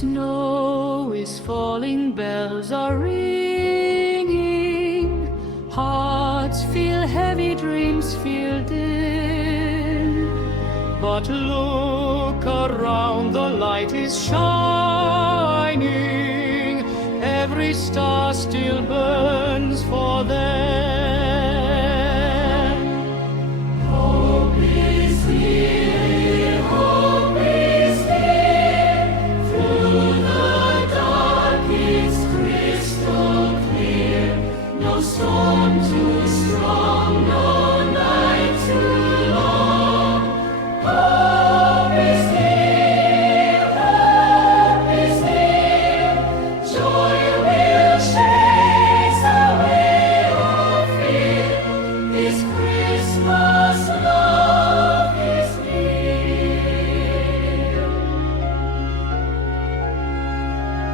Snow is falling, bells are ringing, hearts feel heavy, dreams feel dim. But look around, the light is shining, every star still burns for them. Hope is here, hope is here, through the dark it's crystal clear. No storm too strong, no night too long. Hope is here, hope is here. Joy will chase away all fear. This Christmas love is near.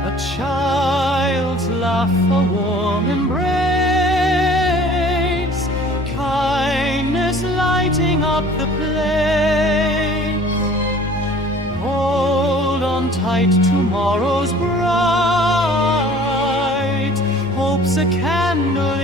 A child's laugh, a warm embrace, kindness lighting up the place. Hold on tight, tomorrow's bright. Hope's a candle